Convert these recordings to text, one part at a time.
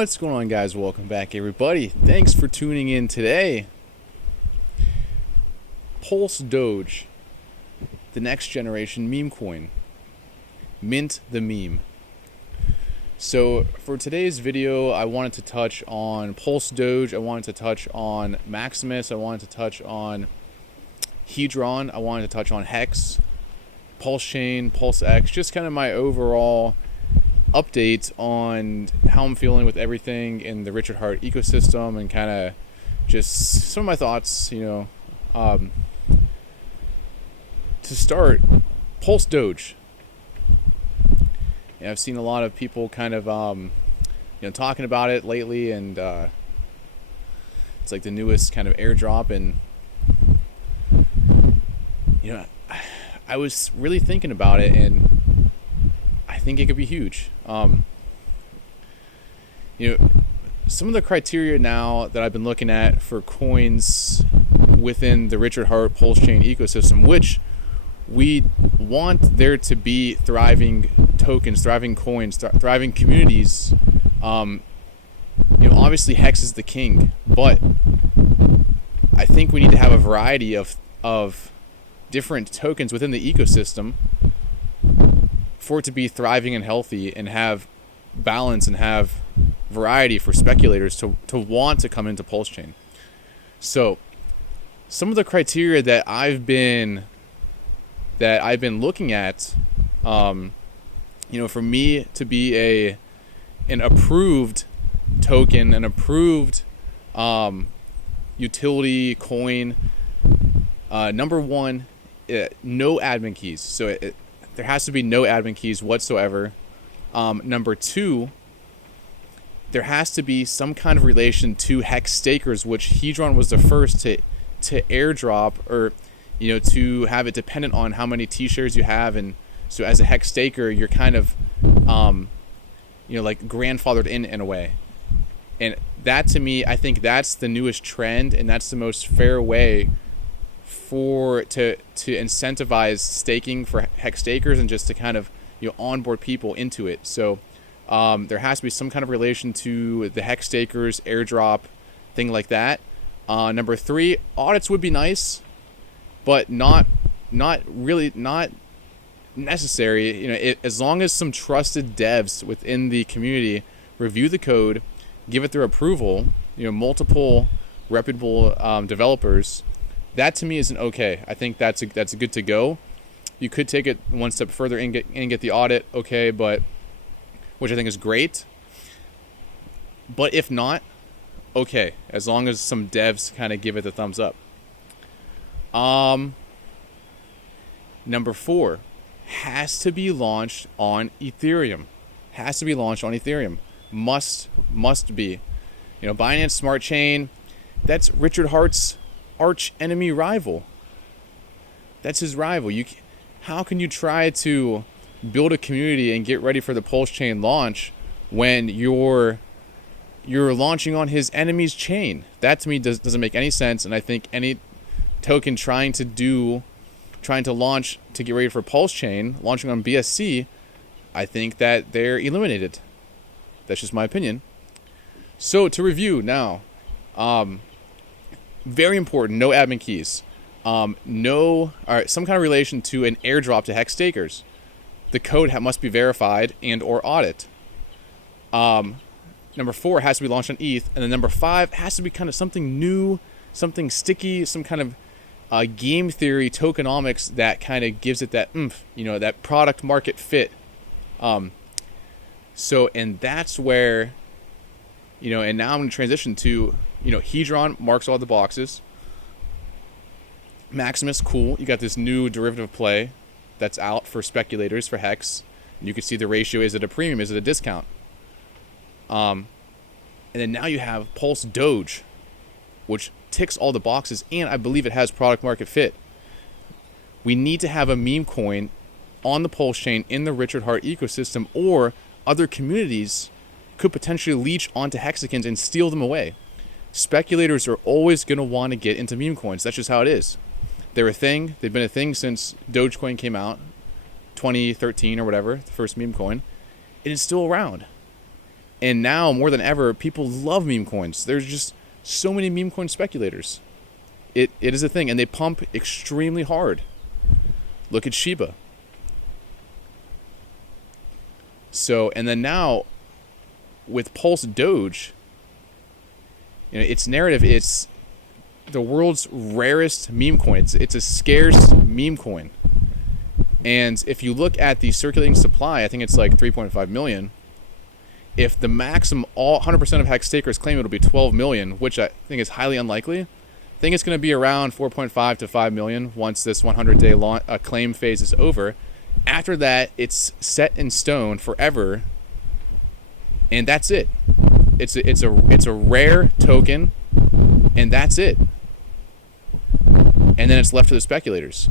What's going on, guys? Welcome back, everybody. Thanks for tuning in today. PulseDoge, the next generation meme coin. Mint the meme. So for today's video, I wanted to touch on PulseDoge. I wanted to touch on Maximus. I wanted to touch on Hedron. I wanted to touch on HEX, PulseChain, PulseX. Just kind of my overall updates on how I'm feeling with everything in the Richard Heart ecosystem, and kind of just some of my thoughts, to start, PulseDoge. I've seen a lot of people kind of talking about it lately, and it's like the newest kind of airdrop, and I was really thinking about it, and I think it could be huge. Some of the criteria now that I've been looking at for coins within the Richard Heart PulseChain ecosystem, which we want there to be thriving tokens, thriving coins, thriving communities. Obviously HEX is the king, but I think we need to have a variety of different tokens within the ecosystem for it to be thriving and healthy, and have balance and have variety for speculators to want to come into PulseChain. So some of the criteria that I've been looking at, for me to be an approved token, an approved utility coin, number one, no admin keys. So there has to be no admin keys whatsoever. Number two, there has to be some kind of relation to HEX stakers, which Hedron was the first to airdrop, or to have it dependent on how many T-shares you have. And so as a HEX staker, you're kind of like grandfathered in a way. And that, to me, I think that's the newest trend, and that's the most fair way to incentivize staking for HEX stakers, and just to kind of onboard people into it. So there has to be some kind of relation to the HEX stakers, airdrop, thing like that. Number three, audits would be nice, but not necessary. As long as some trusted devs within the community review the code, give it their approval, multiple reputable developers, that to me isn't okay. I think that's good to go. You could take it one step further and get the audit, okay, but which I think is great. But if not, okay, as long as some devs kind of give it the thumbs up. Number four, has to be launched on Ethereum. Must be. Binance Smart Chain, that's Richard Hart's arch enemy rival. That's his rival. How can you try to build a community and get ready for the PulseChain launch when you're launching on his enemy's chain? That to me doesn't make any sense. And I think any token trying to launch to get ready for PulseChain, launching on BSC, I think that they're eliminated. That's just my opinion. So to review now, very important, no admin keys. Some kind of relation to an airdrop to HEX stakers. The code must be verified and or audit. Number four, has to be launched on ETH. And then number five, has to be kind of something new, something sticky, some kind of game theory tokenomics that kind of gives it that oomph, that product market fit. And that's where, and now I'm going to transition to, Hedron marks all the boxes. Maximus, cool. You got this new derivative play that's out for speculators for HEX. And you can see the ratio. Is it a premium? Is it a discount? And then now you have PulseDoge, which ticks all the boxes, and I believe it has product market fit. We need to have a meme coin on the PulseChain in the Richard Heart ecosystem, or other communities could potentially leech onto hexagons and steal them away. Speculators are always going to want to get into meme coins. That's just how it is. They're a thing. They've been a thing since Dogecoin came out, 2013 or whatever, the first meme coin. And it's still around. And now more than ever, people love meme coins. There's just so many meme coin speculators. It is a thing, and they pump extremely hard. Look at Shiba. So, and then now with Pulse Doge, its narrative, it's the world's rarest meme coin. It's a scarce meme coin. And if you look at the circulating supply, I think it's like 3.5 million. If the maximum, all 100% of HEX stakers claim it'll be 12 million, which I think is highly unlikely. I think it's going to be around 4.5 to 5 million once this 100-day claim phase is over. After that, it's set in stone forever, and that's it. It's a rare token, and that's it. And then it's left to the speculators.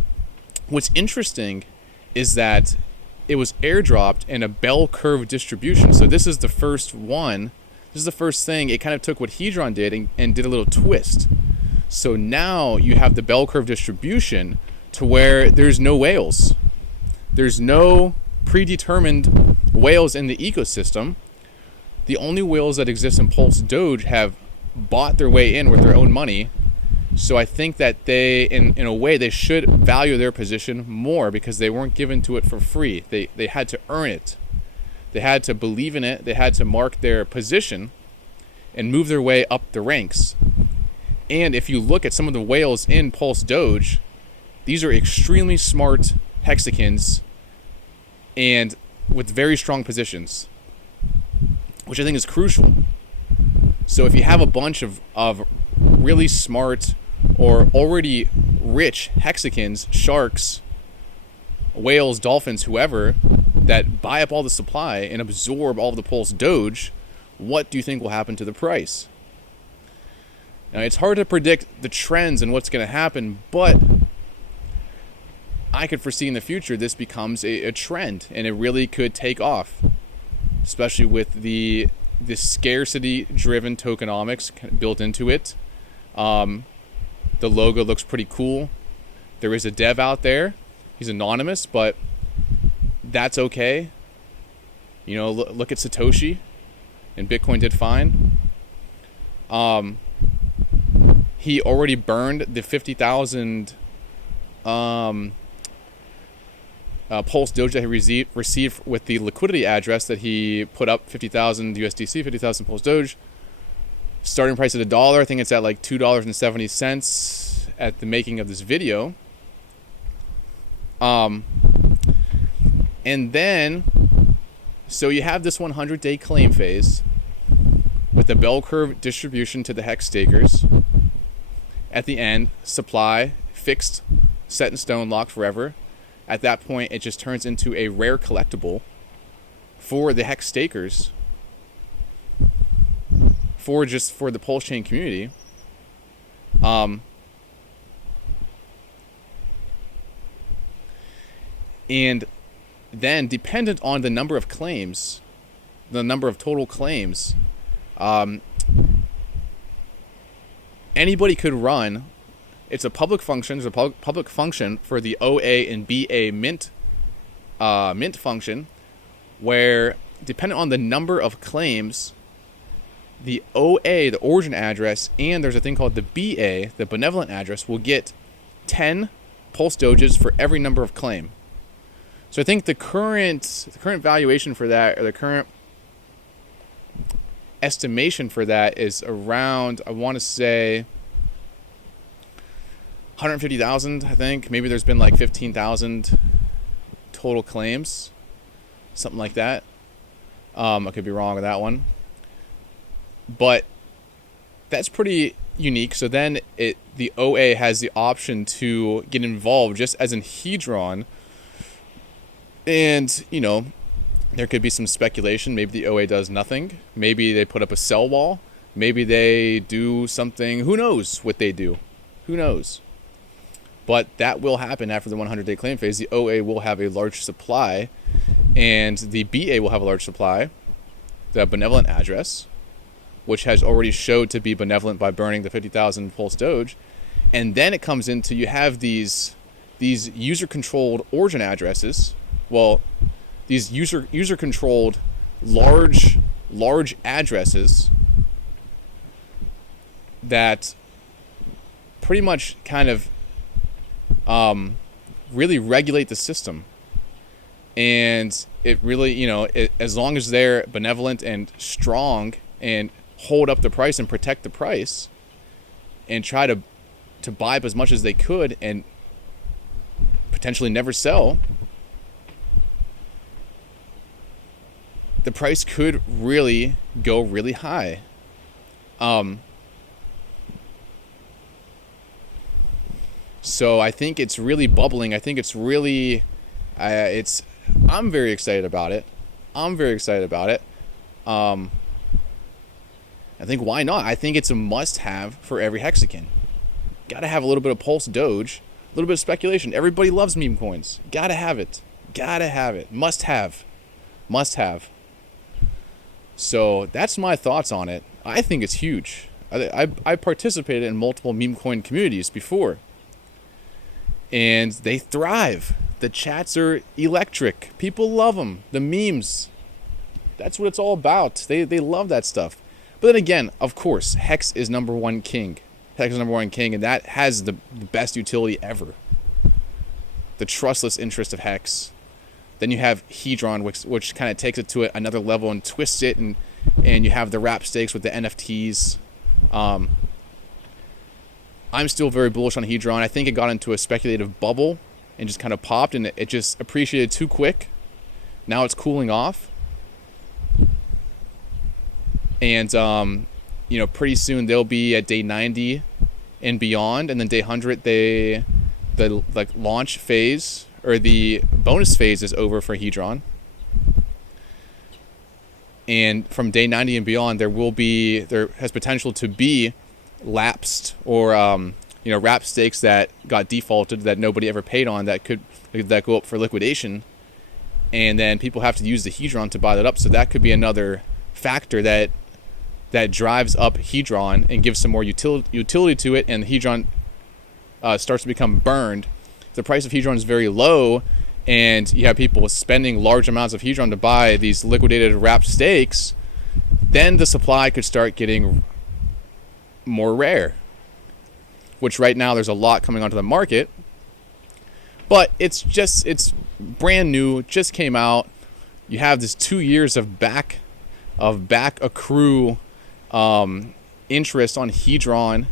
What's interesting is that it was airdropped in a bell curve distribution. So this is the first one. This is the first thing. It kind of took what Hedron did and did a little twist. So now you have the bell curve distribution to where there's no whales. There's no predetermined whales in the ecosystem. The only whales that exist in Pulse Doge have bought their way in with their own money. So I think that they, in a way, they should value their position more because they weren't given to it for free. They had to earn it. They had to believe in it. They had to mark their position and move their way up the ranks. And if you look at some of the whales in Pulse Doge, these are extremely smart hexagons and with very strong positions, which I think is crucial. So if you have a bunch of really smart or already rich hexagons, sharks, whales, dolphins, whoever, that buy up all the supply and absorb all of the Pulse Doge, what do you think will happen to the price? Now, it's hard to predict the trends and what's going to happen, but I could foresee in the future this becomes a trend, and it really could take off, especially with the scarcity-driven tokenomics built into it. The logo looks pretty cool. There is a dev out there. He's anonymous, but that's okay. Look at Satoshi, and Bitcoin did fine. He already burned the 50,000 Pulse Doge that he received with the liquidity address that he put up, 50,000 USDC, 50,000 Pulse Doge. Starting price at $1. I think it's at like $2.70 at the making of this video. And then, so you have this 100-day claim phase with the bell curve distribution to the HEX stakers. At the end, supply fixed, set in stone, locked forever. At that point, it just turns into a rare collectible for the HEX stakers, for the Pulse Chain community. And then, dependent on the number of claims, the number of total claims, anybody could run. It's a public function. There's a public function for the OA and BA mint function, where depending on the number of claims, the OA, the origin address, and there's a thing called the BA, the benevolent address, will get 10 Pulse Doges for every number of claim. So I think the current valuation for that, or the current estimation for that, is around, I want to say, 150,000, I think. Maybe there's been like 15,000 total claims, something like that. I could be wrong on that one, but that's pretty unique. So then the OA has the option to get involved just as in Hedron, and there could be some speculation. Maybe the OA does nothing. Maybe they put up a sell wall. Maybe they do something. Who knows what they do? Who knows? But that will happen after the 100-day claim phase. The OA will have a large supply, and the BA will have a large supply, the benevolent address, which has already showed to be benevolent by burning the 50,000 Pulse Doge. And then it comes into, you have these user-controlled origin addresses. Well, these user-controlled large large addresses that pretty much kind of really regulate the system. And it really, as long as they're benevolent and strong and hold up the price and protect the price and try to buy up as much as they could and potentially never sell, the price could really go really high. So I think it's really bubbling. I think it's really, I'm very excited about it. I think why not? I think it's a must-have for every hexagon. Got to have a little bit of Pulse Doge, a little bit of speculation. Everybody loves meme coins. Got to have it. Must have. So that's my thoughts on it. I think it's huge. I participated in multiple meme coin communities before, and they thrive. The chats are electric. People love them. The memes. That's what it's all about. They love that stuff. But then again, of course, Hex is number one king. And that has the best utility ever. The trustless interest of Hex. Then you have Hedron, which kind of takes it to another level and twists it, and you have the wrap stakes with the NFTs. I'm still very bullish on Hedron. I think it got into a speculative bubble and just kind of popped, and it just appreciated too quick. Now it's cooling off. And, pretty soon they'll be at day 90 and beyond, and then day 100, the launch phase, or the bonus phase, is over for Hedron. And from day 90 and beyond, there has potential to be lapsed or wrap stakes that got defaulted that nobody ever paid on that go up for liquidation, and then people have to use the Hedron to buy that up. So that could be another factor that drives up Hedron and gives some more utility to it, and the Hedron starts to become burned. If the price of Hedron is very low, and you have people spending large amounts of Hedron to buy these liquidated wrapped stakes, then the supply could start getting more rare. Which right now there's a lot coming onto the market, but it's brand new, just came out. You have this 2 years of back accrue interest on Hedron,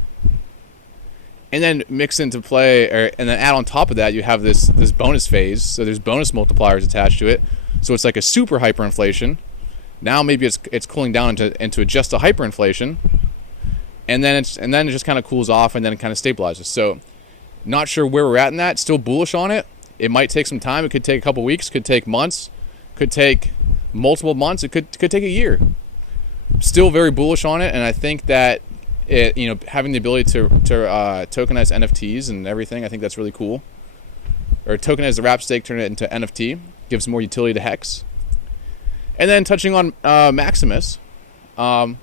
and then mix into play, and then add on top of that, you have this bonus phase. So there's bonus multipliers attached to it. So it's like a super hyperinflation. Now maybe it's cooling down into just a hyperinflation, and then it just kind of cools off, and then it kind of stabilizes. So not sure where we're at in that. Still bullish on it. It might take some time. It could take a couple weeks. Could take months. Could take multiple months. It could take a year. Still very bullish on it, and I think that having the ability to tokenize NFTs and everything, I think that's really cool. Or tokenize the wrap stake, turn it into NFT, gives more utility to Hex. And then touching on Maximus, I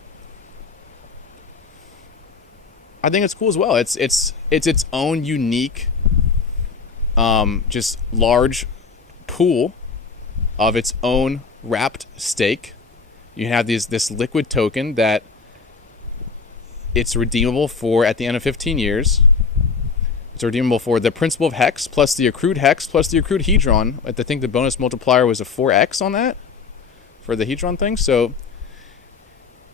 think it's cool as well. It's its own unique, just large pool of its own wrapped stake. You have this liquid token that it's redeemable for at the end of 15 years. It's redeemable for the principal of Hex plus the accrued Hex plus the accrued Hedron. I think the bonus multiplier was a 4x on that for the Hedron thing. So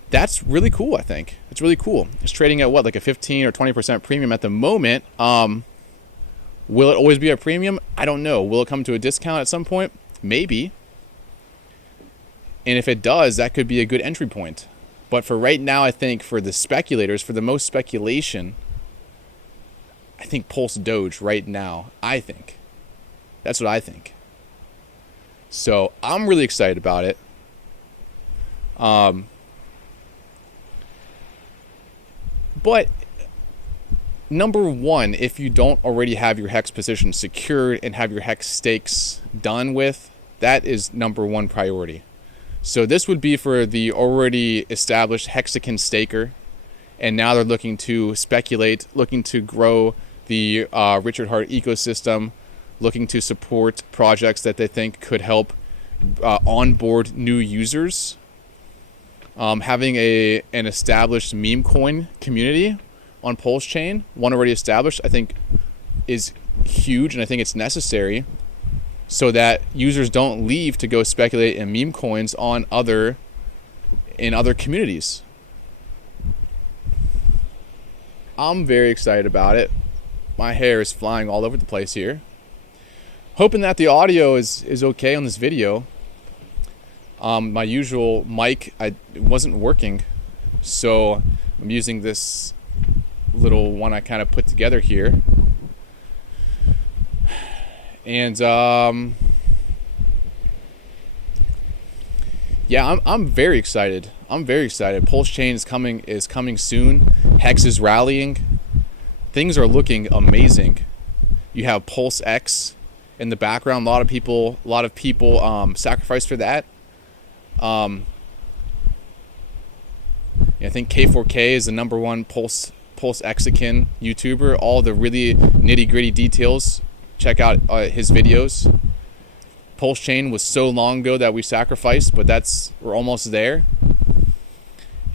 that's really cool, I think. It's really cool. It's trading at like a 15 or 20% premium at the moment. Will it always be a premium? I don't know. Will it come to a discount at some point? Maybe. And if it does, that could be a good entry point. But for right now, I think for the speculators, for the most speculation, I think Pulse Doge right now, I think. That's what I think. So I'm really excited about it. But number one, if you don't already have your Hex position secured and have your Hex stakes done with, that is number one priority. So this would be for the already established hexagon staker, and now they're looking to speculate, looking to grow the Richard Heart ecosystem, looking to support projects that they think could help onboard new users. Having an established meme coin community on Pulse Chain, one already established, I think is huge, and I think it's necessary so that users don't leave to go speculate in meme coins in other communities. I'm very excited about it. My hair is flying all over the place here. Hoping that the audio is okay on this video. My usual mic it wasn't working, so I'm using this little one I kind of put together here. And yeah, I'm very excited. I'm very excited. Pulse Chain is coming soon. Hex is rallying. Things are looking amazing. You have Pulse X in the background. A lot of people sacrifice for that. I think K4K is the #1 Pulse Xakin YouTuber. All the really nitty-gritty details, check out his videos. Pulse Chain was so long ago that we sacrificed, but we're almost there.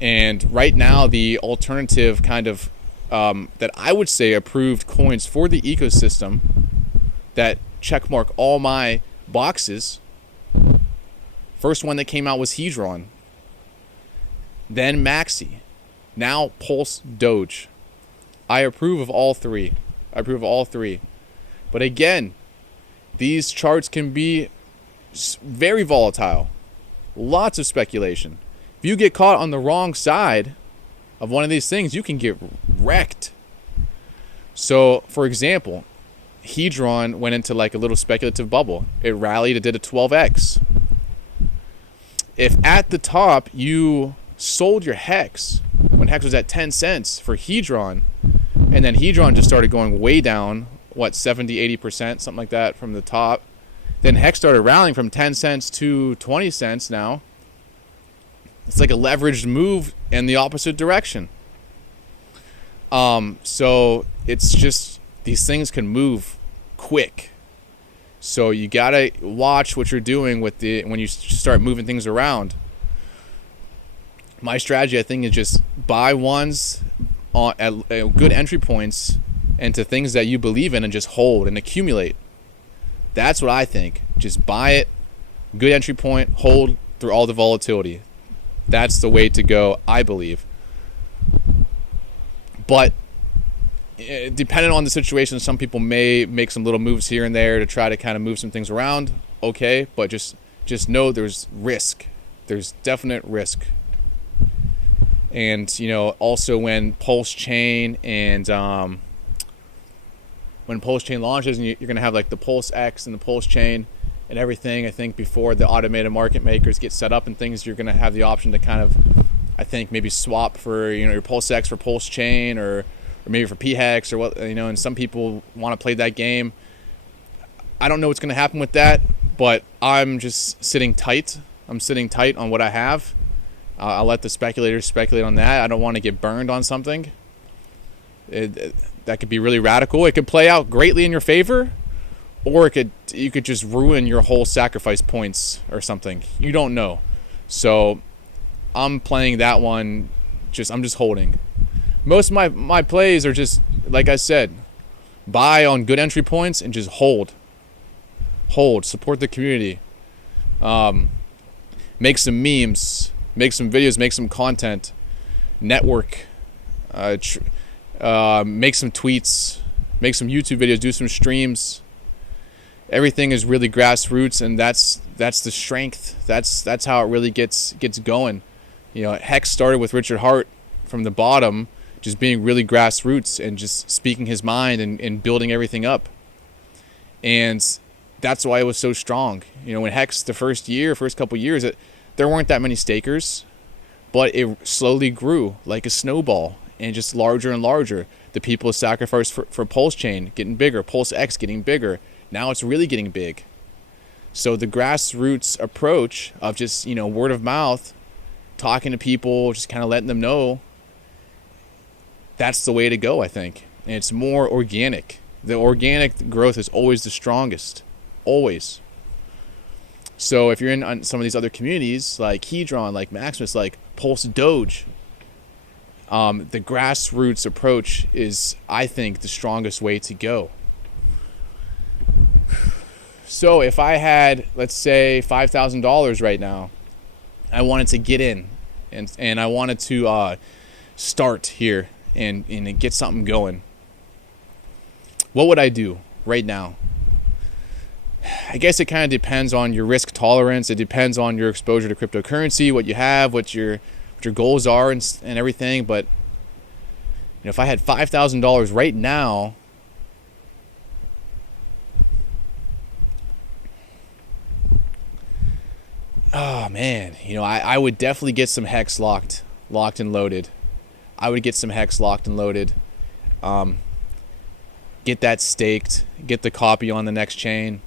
And right now, the alternative kind of that I would say approved coins for the ecosystem that checkmark all my boxes. First one that came out was Hedron, then Maxi, now Pulse Doge. I approve of all three. But again, these charts can be very volatile. Lots of speculation. If you get caught on the wrong side of one of these things, you can get wrecked. So, for example, Hedron went into like a little speculative bubble. It rallied, it did a 12x. If at the top you sold your Hex when Hex was at 10 cents for Hedron, and then Hedron just started going way down, 70-80%, something like that from the top, then Hex started rallying from 10 cents to 20 cents now. It's like a leveraged move in the opposite direction. So it's just, these things can move quick. So you gotta watch what you're doing when you start moving things around. My strategy, I think, is just buy ones at good entry points into things that you believe in and just hold and accumulate. That's what I think. Just buy it, good entry point, hold through all the volatility. That's the way to go, I believe. But depending on the situation, some people may make some little moves here and there to try to kind of move some things around. Okay, but just know there's risk. There's definite risk. And also when Pulse Chain and when Pulse Chain launches, and you're going to have like the Pulse X and the Pulse Chain and everything, I think before the automated market makers get set up and things, you're going to have the option to kind of, I think, maybe swap for your Pulse X for Pulse Chain or maybe for PHEX or what, and some people want to play that game. I don't know what's going to happen with that, but I'm just sitting tight. I'm sitting tight on what I have. I'll let the speculators speculate on that. I don't want to get burned on something. That could be really radical. It could play out greatly in your favor, or you could just ruin your whole sacrifice points or something. You don't know. So I'm playing that one. I'm just holding. Most of my plays are just, like I said, buy on good entry points and just hold. Support the community. Make some memes. Make some videos. Make some content. Network. Make some tweets. Make some YouTube videos. Do some streams. Everything is really grassroots, and that's the strength. That's how it really gets going. Hex started with Richard Hart from the bottom, just being really grassroots and just speaking his mind and building everything up. And that's why it was so strong. When Hex, the first couple years, there weren't that many stakers, but it slowly grew like a snowball and just larger and larger. The people sacrificed for Pulse Chain getting bigger, Pulse X getting bigger. Now it's really getting big. So the grassroots approach of just, word of mouth, talking to people, just kind of letting them know, that's the way to go, I think. And it's more organic. The organic growth is always the strongest. Always. So if you're in on some of these other communities like Hedron, like Maximus, like PulseDoge, the grassroots approach is, I think, the strongest way to go. So if I had, let's say, $5,000 right now, I wanted to get in, and I wanted to start here and get something going. What would I do right now? I guess it kind of depends on your risk tolerance. It depends on your exposure to cryptocurrency, what you have, what your goals are, and everything. But if I had $5,000 right now, oh man, I would definitely get some HEX locked and loaded. I would get some HEX locked and loaded. Get that staked. Get the copy on the next chain.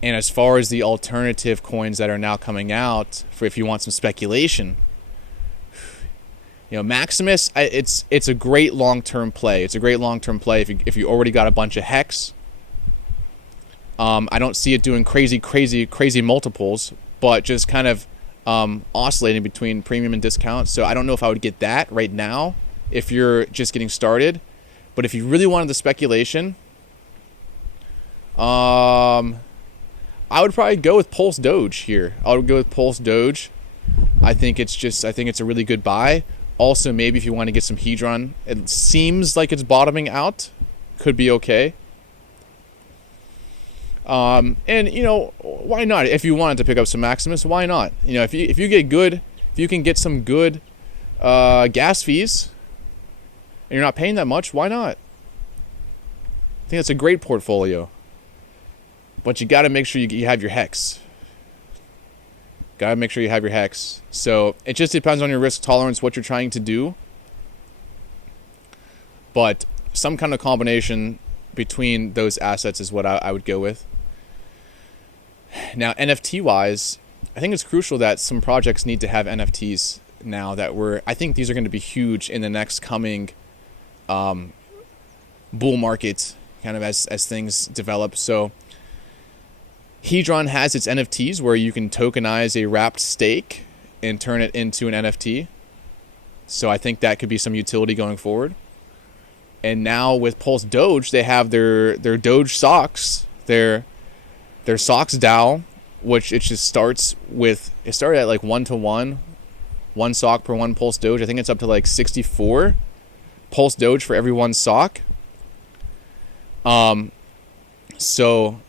And as far as the alternative coins that are now coming out, for if you want some speculation, Maximus, it's a great long-term play. It's a great long-term play if you already got a bunch of HEX. I don't see it doing crazy multiples, but just kind of oscillating between premium and discount. So I don't know if I would get that right now if you're just getting started. But if you really wanted the speculation, I would probably go with PulseDoge here. I would go with PulseDoge. I think it's a really good buy. Also, maybe if you want to get some Hedron, it seems like it's bottoming out. Could be okay. And why not? If you wanted to pick up some Maximus, why not? If you can get some good gas fees, and you're not paying that much, why not? I think that's a great portfolio. But you got to make sure you have your HEX. Got to make sure you have your HEX. So it just depends on your risk tolerance, what you're trying to do. But some kind of combination between those assets is what I would go with. Now, NFT-wise, I think it's crucial that some projects need to have NFTs now I think these are going to be huge in the next coming bull market, kind of as things develop. So Hedron has its NFTs where you can tokenize a wrapped stake and turn it into an NFT. So I think that could be some utility going forward. And now with PulseDoge, they have their Doge socks, their socks DAO, which it just started at like 1-to-1, one sock per one PulseDoge. I think it's up to like 64 PulseDoge for every one sock. So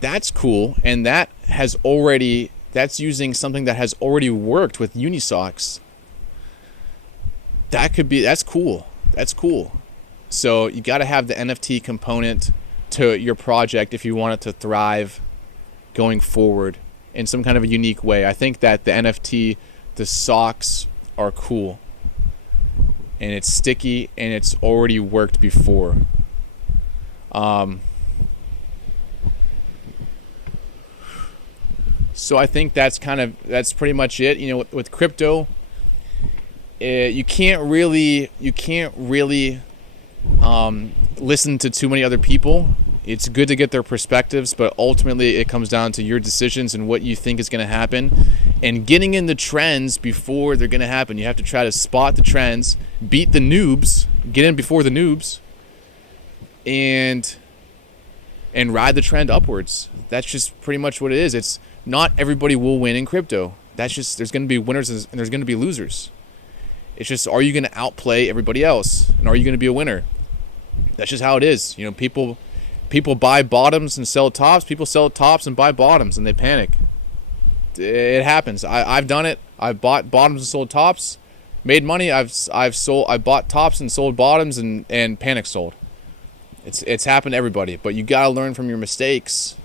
that's cool, and that's using something that has already worked with Unisocks. That's cool. So you got to have the NFT component to your project if you want it to thrive going forward in some kind of a unique way. I think that the NFT, the socks are cool, and it's sticky, and it's already worked before. So I think that's pretty much it. With crypto, you can't really listen to too many other people. It's good to get their perspectives, but ultimately it comes down to your decisions and what you think is going to happen, and getting in the trends before they're going to happen. You have to try to spot the trends, beat the noobs, get in before the noobs, and ride the trend upwards. That's just pretty much what it is. It's not everybody will win in crypto. That's just, there's going to be winners and there's going to be losers. It's just, are you going to outplay everybody else, and are you going to be a winner? That's just how it is. People buy bottoms and sell tops. People sell tops and buy bottoms, and they panic. It happens. I've done it. I've bought bottoms and sold tops, made money. I bought tops and sold bottoms and panic sold. It's happened to everybody, but you gotta learn from your mistakes,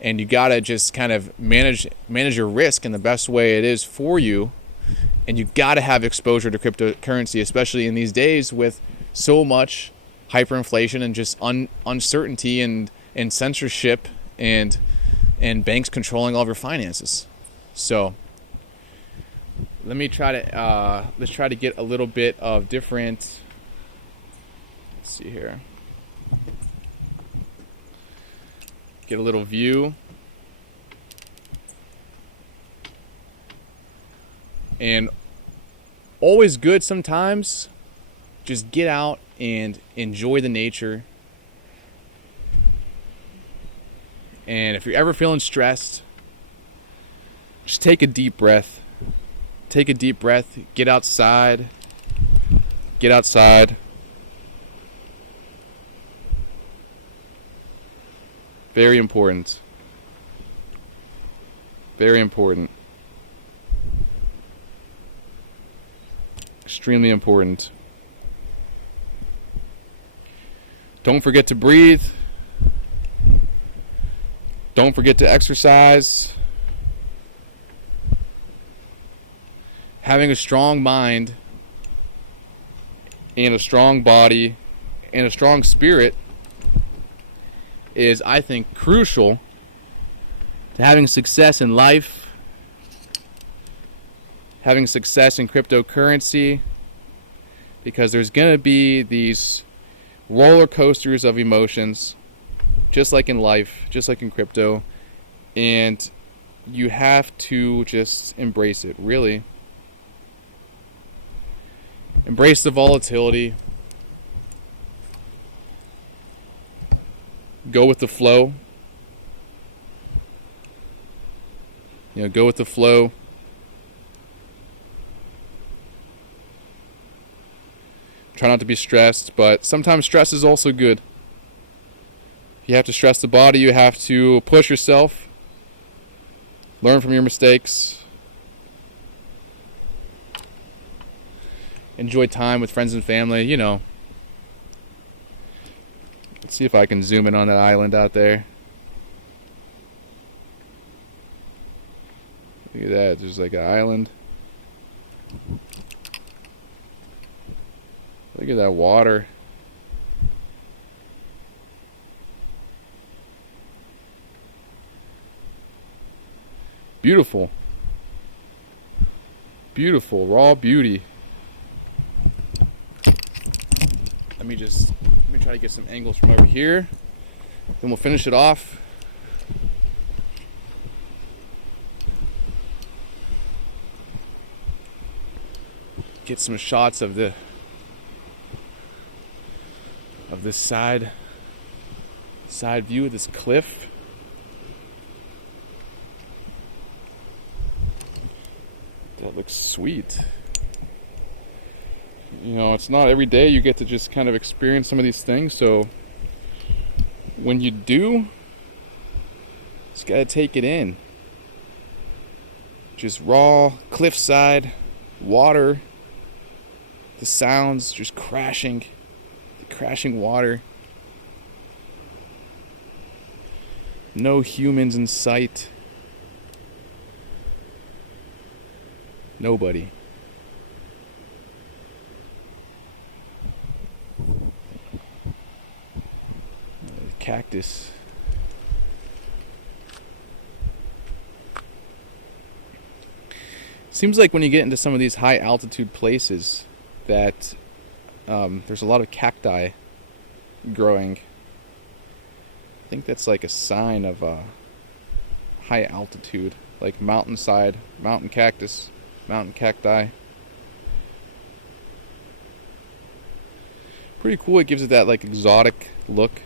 and you gotta just kind of manage your risk in the best way it is for you, and you gotta have exposure to cryptocurrency, especially in these days with so much hyperinflation and just uncertainty and censorship and banks controlling all of your finances. So let's try to get a little bit of different. Let's see here. Get a little view. And always good sometimes. Just get out and enjoy the nature. And if you're ever feeling stressed, just take a deep breath. Take a deep breath. Get outside. Get outside. Very important. Very important. Extremely important. Don't forget to breathe. Don't forget to exercise. Having a strong mind and a strong body and a strong spirit is, I think, crucial to having success in life, having success in cryptocurrency, because there's going to be these roller coasters of emotions, just like in life, just like in crypto, and you have to just embrace it, really. Embrace the volatility. Go with the flow. Go with the flow. Try not to be stressed, but sometimes stress is also good. If you have to stress the body, you have to push yourself. Learn from your mistakes. Enjoy time with friends and family, Let's see if I can zoom in on that island out there. Look at that, there's like an island. Look at that water. Beautiful. Beautiful, raw beauty. Let me try to get some angles from over here. Then we'll finish it off. Get some shots of this side view of this cliff. That looks sweet. It's not every day you get to just kind of experience some of these things, so when you do, just gotta take it in. Just raw cliffside, water, the sounds just crashing, the crashing water. No humans in sight. Nobody. Cactus. Seems like when you get into some of these high altitude places that there's a lot of cacti growing. I think that's like a sign of high altitude, like mountainside, mountain cactus, mountain cacti. Pretty cool. It gives it that like exotic look.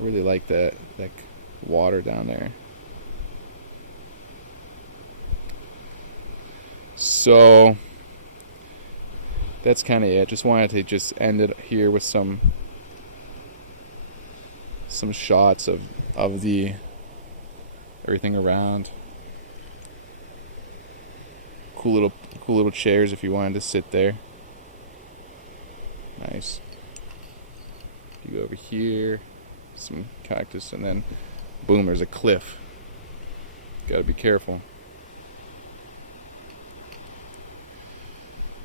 I really like that water down there. So that's kind of it. Just wanted to just end it here with some shots of the everything around. Cool little chairs if you wanted to sit there. Nice. You go over here, some cactus, and then boom, there's a cliff. Gotta be careful.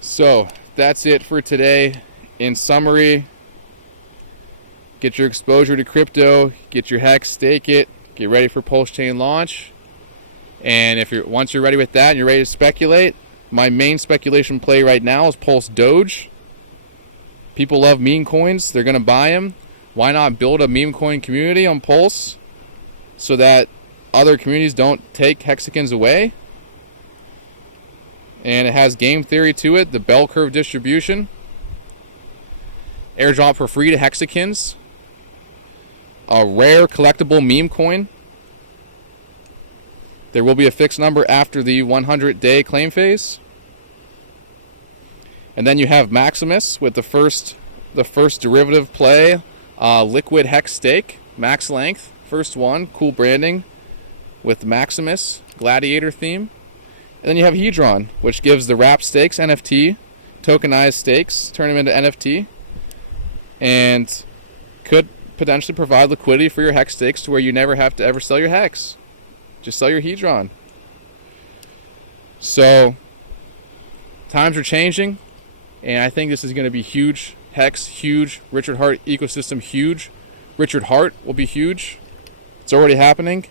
So that's it for today. In summary, get your exposure to crypto, get your HEX, stake it, get ready for Pulse Chain launch. And once you're ready with that and you're ready to speculate, my main speculation play right now is Pulse Doge. People love meme coins, they're gonna buy them. Why not build a meme coin community on Pulse? so that other communities don't take hexagons away. And it has game theory to it, the bell curve distribution. Airdrop for free to hexagons. A rare collectible meme coin. There will be a fixed number after the 100-day claim phase. And then you have Maximus with the first derivative play, liquid hex stake, max length, first one, cool branding with Maximus, gladiator theme. And then you have Hedron, which gives the wrap stakes NFT, tokenized stakes, turn them into NFT, and could potentially provide liquidity for your hex stakes to where you never have to ever sell your hex. Just sell your Hedron. So, times are changing, and I think this is going to be huge. Hex, huge. Richard Heart ecosystem, huge. Richard Heart will be huge. It's already happening.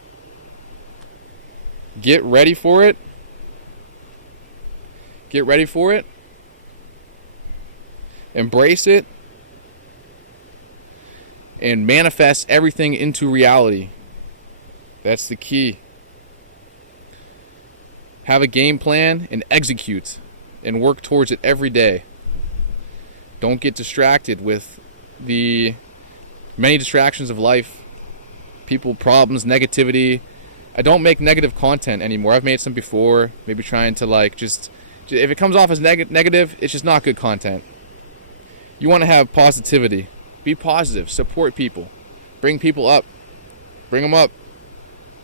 Get ready for it. Get ready for it. Embrace it. And manifest everything into reality. That's the key. Have a game plan and execute and work towards it every day. Don't get distracted with the many distractions of life, people, problems, negativity. I don't make negative content anymore. I've made some before, maybe trying to just if it comes off as negative, it's just not good content. You want to have positivity. Be positive, support people, bring people up, bring them up,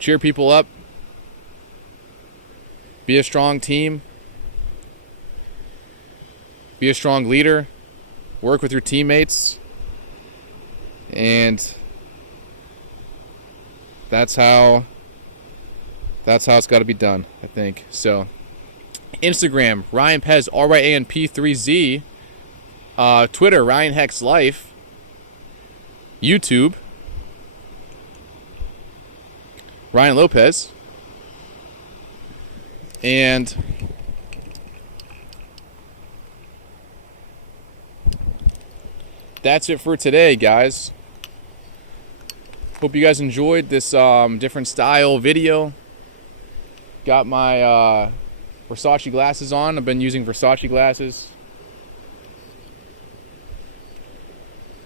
cheer people up. Be a strong team. Be a strong leader. Work with your teammates. And that's how it's got to be done, I think. So, Instagram, Ryan Pez, RYANP3Z. Twitter, Ryan Hex Life. YouTube, Ryan Lopez. And that's it for today, guys. Hope you guys enjoyed this different style video. Got my Versace glasses on. I've been using Versace glasses.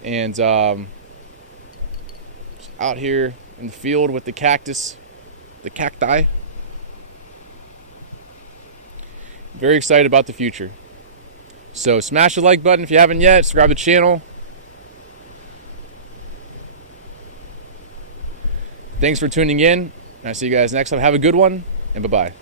And just out here in the field with the cactus, the cacti. Very excited about the future. So smash the like button if you haven't yet. Subscribe to the channel. Thanks for tuning in. I'll see you guys next time. Have a good one, and bye-bye.